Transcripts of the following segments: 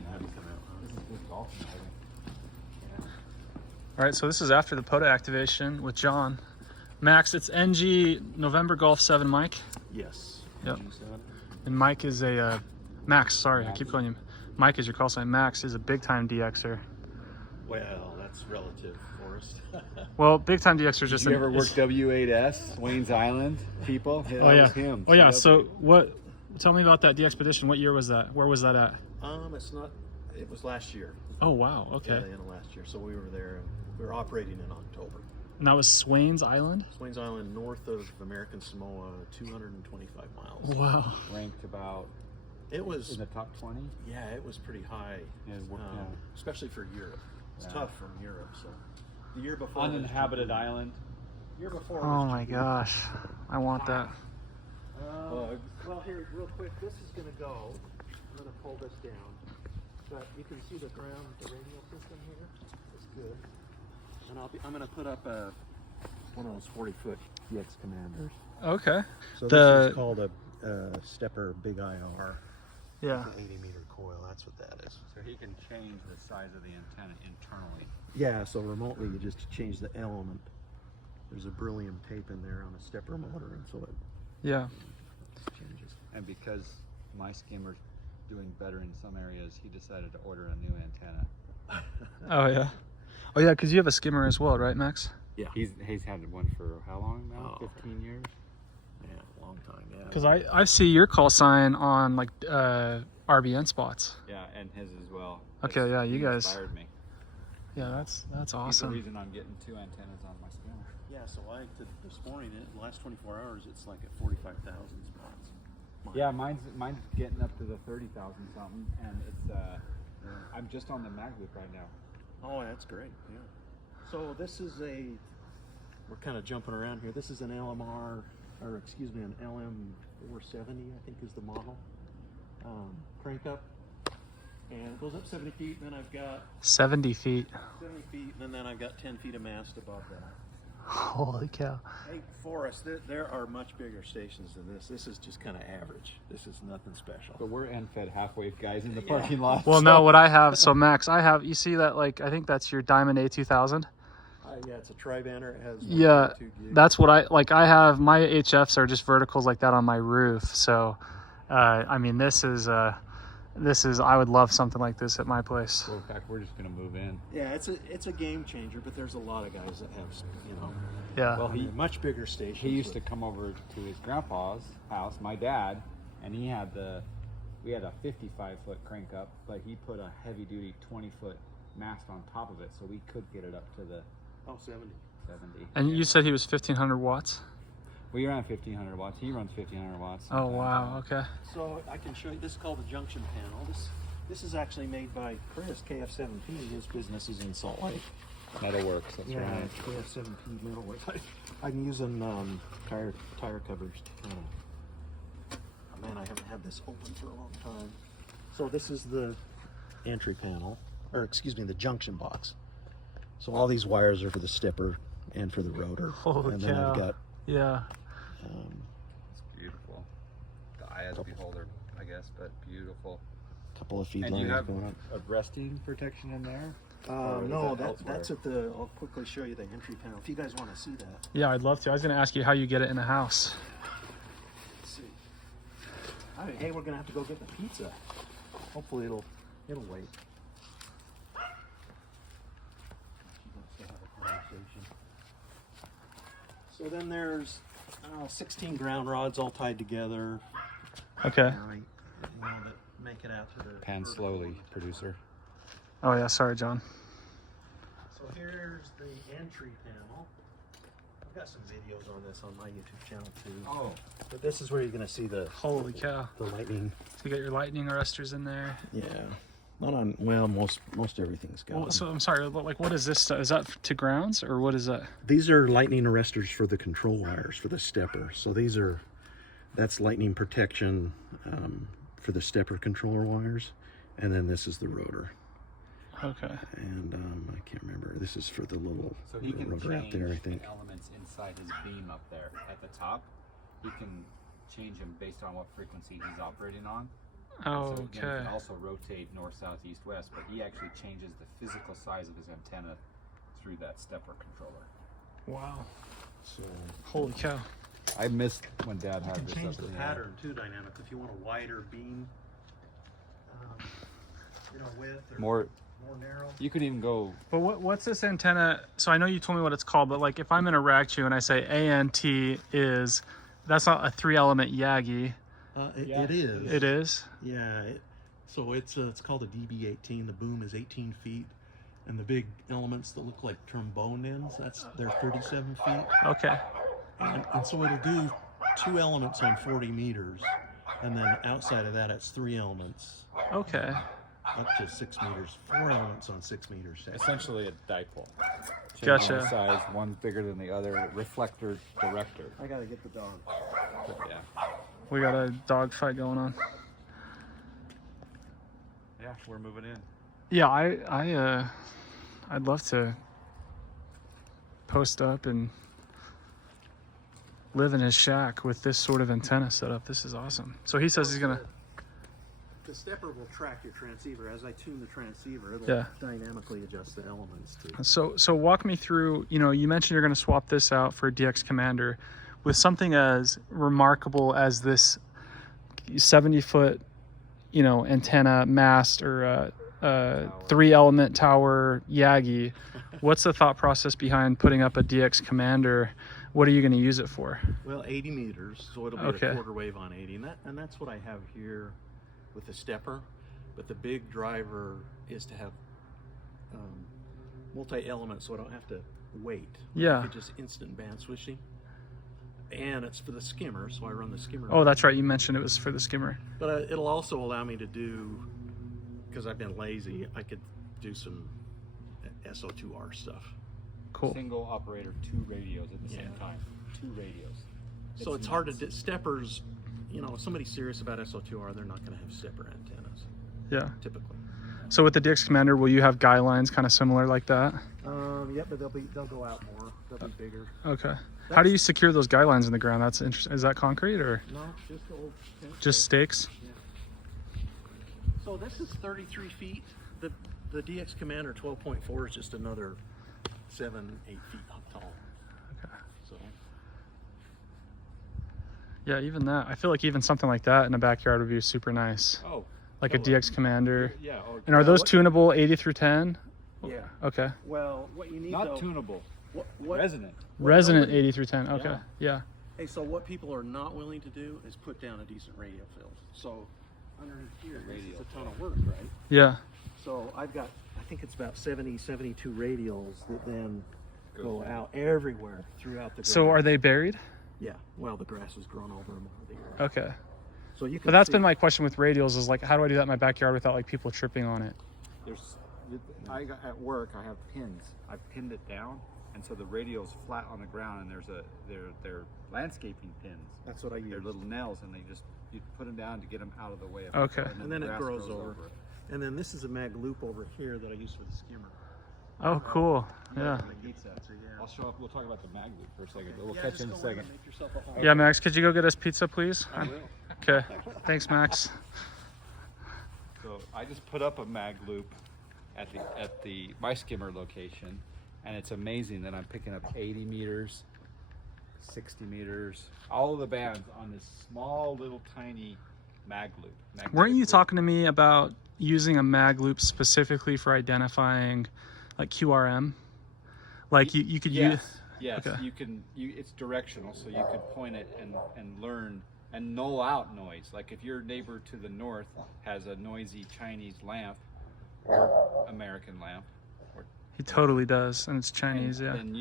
golfing. This is good golfing. Yeah. All right, so this is after the POTA activation with John. Max, it's NG November Golf 7 Mike. Yes. Yep. NG7. And Mike is a, Max, sorry, Max. I keep calling him. Mike is your call sign. Max is a big time DXer. Well, that's relative, Forrest. Well, big time DXer is just. Did you ever work W8S, Wayne's Island people? That was him. Oh yeah. So what? Tell me about that DXpedition. What year was that? Where was that at? It's not. It was last year. Oh wow. Okay. Yeah, the end of last year. So we were there. We were operating in October. And that was Swains Island. Swains Island, north of American Samoa, 225 miles. Wow. Ranked about. It was in the top 20. Yeah, it was pretty high. Yeah, especially for Europe. It's tough from Europe. So the year before. Uninhabited island. Year before. Oh my gosh, I want that. Well, here, real quick, this is going to go. I'm going to pull this down. But you can see the ground, the radio system here. It's good. And I'm going to put up one of those 40-foot DX commanders. Okay. So this is called a stepper big IR. Yeah. It's an 80-meter coil. That's what that is. So he can change the size of the antenna internally. Yeah. So remotely, you just change the element. There's a beryllium tape in there on a stepper motor, and so it. Yeah. Changes. And because my skimmer's doing better in some areas, he decided to order a new antenna. Oh yeah. Oh yeah, because you have a skimmer as well, right, Max? Yeah. He's had one for how long now? 15 years? Yeah, a long time. Yeah. Because I see your call sign on like RBN spots. Yeah, and his as well. Okay, yeah, you guys. Inspired me. Yeah, that's awesome. He's the reason I'm getting 2 antennas on my skimmer. Yeah, so this morning, in the last 24 hours, it's like at 45,000 spots. Yeah, mine's getting up to the 30,000 something, and it's I'm just on the mag loop right now. Oh, that's great. Yeah. So this is we're kind of jumping around here. This is an LMR, or excuse me, an LM470, I think is the model. Crank up, and it goes up 70 feet. And then I've got 70 feet. 70 feet, and then I've got 10 feet of mast above that. Holy cow. Hey, Forrest, there are much bigger stations than this. This is just kind of average. This is nothing special. So we're end-fed halfway guys in the parking lot. Well, no, what I have, so Max, you see that, like, I think that's your Diamond A2000? Yeah, it's a tri-banner. It has 1.2 gigs. That's what I have. My HFs are just verticals like that on my roof. So, I mean, this is, I would love something like this at my place. Well, in fact, we're just going to move in. Yeah, it's a game changer, but there's a lot of guys that have, Yeah. Well, he much bigger stations. He used to come over to his grandpa's house, my dad, and we had a 55-foot crank up, but he put a heavy-duty 20-foot mast on top of it, so we could get it up to the 70. And you said he was 1,500 watts? We ran 1,500 watts. He runs 1,500 watts. Oh, wow. Okay. So I can show you. This is called the junction panel. This is actually made by Chris, KF7P. His business is in Salt Lake. Metalworks, that's right. KF7P Metalworks. I'm using tire covers to kind of. Oh man, I haven't had this open for a long time. So this is the entry panel, or excuse me, the junction box. So all these wires are for the stepper and for the rotor. Holy and then cow. I've got. Yeah. It's beautiful. The eye of the beholder, I guess, but beautiful. Couple of feed and lines you have going up. A resting protection in there? No, that's at the. I'll quickly show you the entry panel if you guys want to see that. Yeah, I'd love to. I was going to ask you how you get it in the house. Let's see. All right, hey, we're gonna have to go get the pizza. Hopefully it'll wait. So then there's 16 ground rods all tied together. Okay. That make it out to the. Pan slowly, producer. Oh yeah, sorry, John. So here's the entry panel. I've got some videos on this on my YouTube channel too. Oh. But this is where you're gonna see the. Holy cow. The lightning. So you got your lightning arresters in there. Yeah. Not on. Well, most everything's got. Well, so I'm sorry. Like, what is this? Is that to grounds or what is that? These are lightning arresters for the control wires for the stepper. So that's lightning protection for the stepper controller wires, and then this is the rotor. Okay. And I can't remember. This is for the little So he can rotor out change there, I think. the elements inside his beam up there at the top. He can change them based on what frequency he's operating on. Oh, So again, okay. it can also rotate north, south, east, west, but he actually changes the physical size of his antenna through that stepper controller. Wow. So Holy cow. I missed when Dad you had can this change up the in the air. pattern too, dynamic. If you want a wider beam, width or More, narrow. you could even go. But what's this antenna? So I know you told me what it's called, but like if I'm in a rack chew and I say ANT is, that's not a 3-element Yagi. Yeah, it is. It is? Yeah. So it's called a DB18. The boom is 18 feet, and the big elements that look like trombone ends, they're 37 feet. Okay. And so it'll do 2 elements on 40 meters, and then outside of that, it's 3 elements Okay. up to 6 meters, 4 elements on 6 meters. Essentially a dipole. Gotcha. Changing the size, one's bigger than the other. Reflector, director. I gotta get the dog. But yeah. We got a dog fight going on. Yeah, we're moving in. Yeah, I'd love to post up and live in his shack with this sort of antenna set up. This is awesome. So he says he's gonna. The stepper will track your transceiver. As I tune the transceiver, it'll Yeah. dynamically adjust the elements to. So walk me through. You know, you mentioned you're gonna swap this out for DX Commander, with something as remarkable as this 70-foot, antenna mast or 3-element tower Yagi. What's the thought process behind putting up a DX Commander? What are you going to use it for? Well, 80 meters, so it'll be Okay. a quarter wave on 80, and that's what I have here with the stepper. But the big driver is to have multi-element, so I don't have to wait. Yeah. It's just instant band switching, and it's for the skimmer, so I run the skimmer. Oh, that's right. You mentioned it was for the skimmer. But it'll also allow me to do, because I've been lazy, I could do some SO2R stuff. Cool. Single operator, 2 radios at the same Yeah. time. 2 radios. So it's hard to steppers. If somebody's serious about SO2R, they're not going to have stepper antennas Yeah. typically. So with the DX Commander, will you have guy lines kind of similar like that? Yeah, but they'll go out more. They'll be bigger. Okay. How do you secure those guy lines in the ground? That's interesting. Is that concrete or No, just old. just stakes? Yeah. So this is 33 feet. The DX Commander 12.4 is just another 7-8 feet tall. Okay. So Yeah, even that. I feel like even something like that in a backyard would be super nice. Oh. Like a DX Commander. Yeah. And are those what- tunable 80 through 10? yeah. Okay. Well, what you need Not though, tunable. what Resonant. Resonant nobody- 80 through 10. Okay. Yeah. Hey, so what people are not willing to do is put down a decent radio field. So underneath here, this is a ton of work, right? Yeah. So I've got, I think it's about 70, 72 radials that then go through. out everywhere throughout the So grass. are they buried? Yeah, well, the grass has grown over them over the years. Okay. So you can But that's see- been my question with radials is like, how do I do that in my backyard without like people tripping on it? I got at work. I have pins. I pinned it down, and so the radio's flat on the ground, and they're landscaping pins. That's what I use. They're little nails, and you put them down to get them out of the way. Of Okay. And then the it grass grows over. it. And then this is a mag loop over here that I use for the skimmer. Oh, cool. Yeah. I'll show up. We'll talk about the mag loop for a second, but we'll Yeah, catch just you in a go in second. and make yourself a home. Yeah, Max, could you go get us pizza, please? I will. Okay. Thanks, Max. So I just put up a mag loop at the my skimmer location, and it's amazing that I'm picking up 80 meters, 60 meters, all of the bands on this small little tiny mag loop. Weren't you talking to me about using a mag loop specifically for identifying like QRM? Like you could use. Yes, Okay. you can. It's directional, so you could point it and learn and null out noise. Like if your neighbor to the north has a noisy Chinese lamp or American lamp, He totally does, and it's Chinese. Yeah. then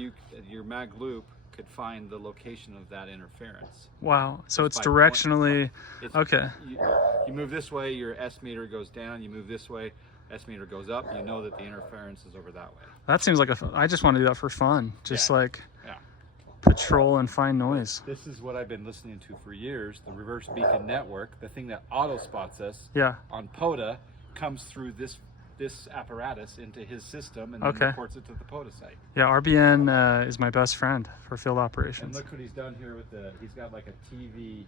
your mag loop could find the location of that interference. Wow. So it's by directionally. It's, Okay. You move this way, your S meter goes down. You move this way, S meter goes up. You know that the interference is over that way. That seems like I just want to do that for fun. Just Yeah. like Yeah. patrol and find noise. This is what I've been listening to for years. The reverse beacon network, the thing that auto spots us Yeah. on POTA, comes through this apparatus into his system and then Okay. reports it to the POTA site. Yeah. RBN is my best friend for field And operations. look what he's done here with he's got like a TV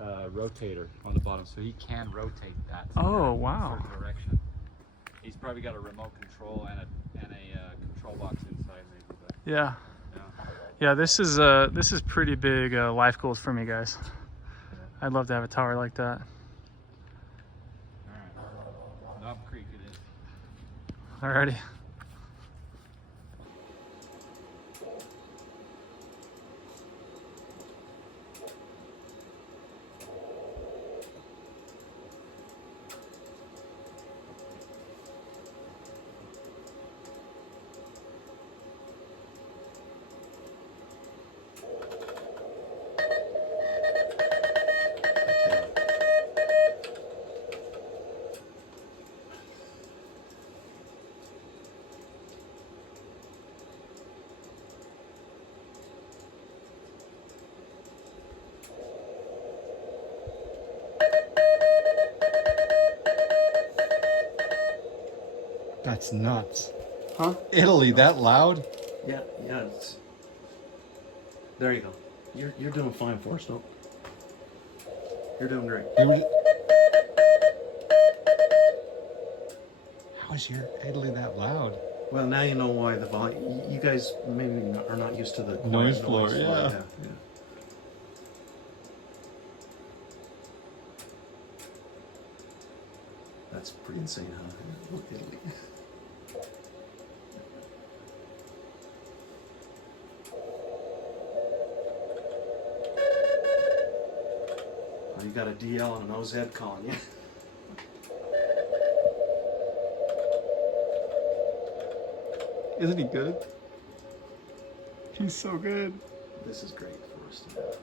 rotator on the bottom, so he can rotate that. Oh, in wow. a certain direction. He's probably got a remote control and a control box inside, maybe. But Yeah. yeah. Yeah, this is pretty big life goals for me, guys. I'd love to have a tower like that. All right. Knob Creek it is. Alrighty. That's nuts. Huh? Italy, that loud? Yeah, yeah. There you go. You're doing fine, Forsto. You're doing great. How is your Italy that loud? Well, now you know why the volume. You guys maybe are not used to the quiet Noise floor, yeah. That's pretty insane, huh? Italy. Oh, you got a DL and an OZ calling you. Isn't he good? He's so good. This is great for us to have.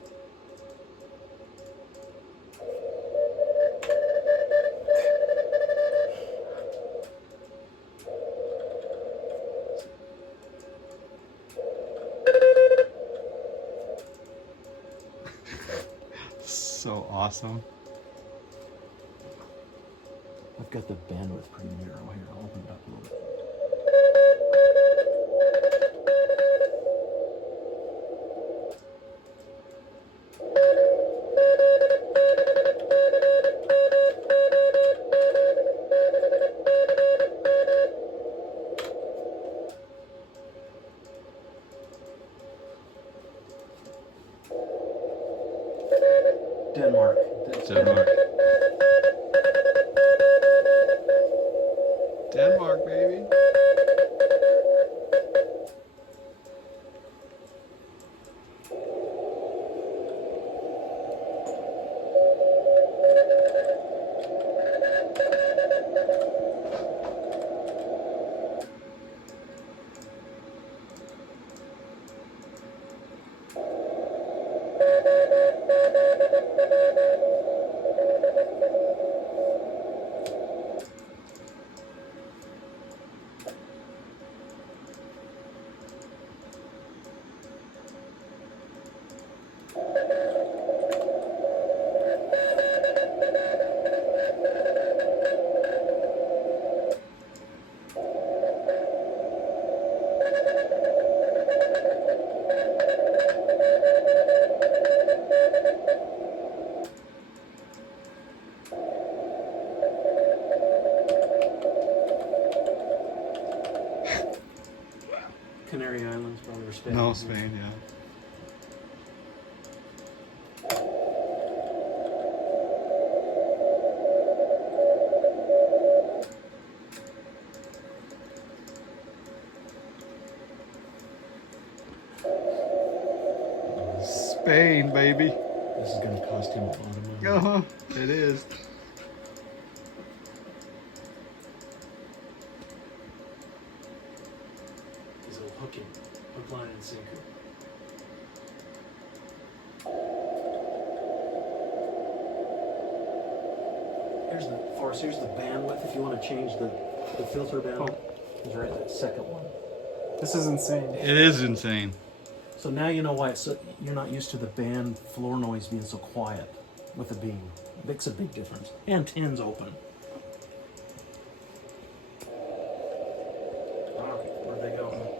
So awesome. I've got the bandwidth pretty narrow here. I'll open it up a little bit. Denmark. Denmark. Denmark, baby. Canary Islands, probably Spain. No, Spain, yeah. Spain, baby. This is going to cost him a lot of money. Uh-huh. It is. He's a hooking. Hook, line, and sinker. Here's the bandwidth if you want to change the filter bandwidth. It's right, that second one. This is insane. It is insane. So now you know why you're not used to the band floor noise being so quiet with the beam. It makes a big difference. And 10's open. Where'd they go?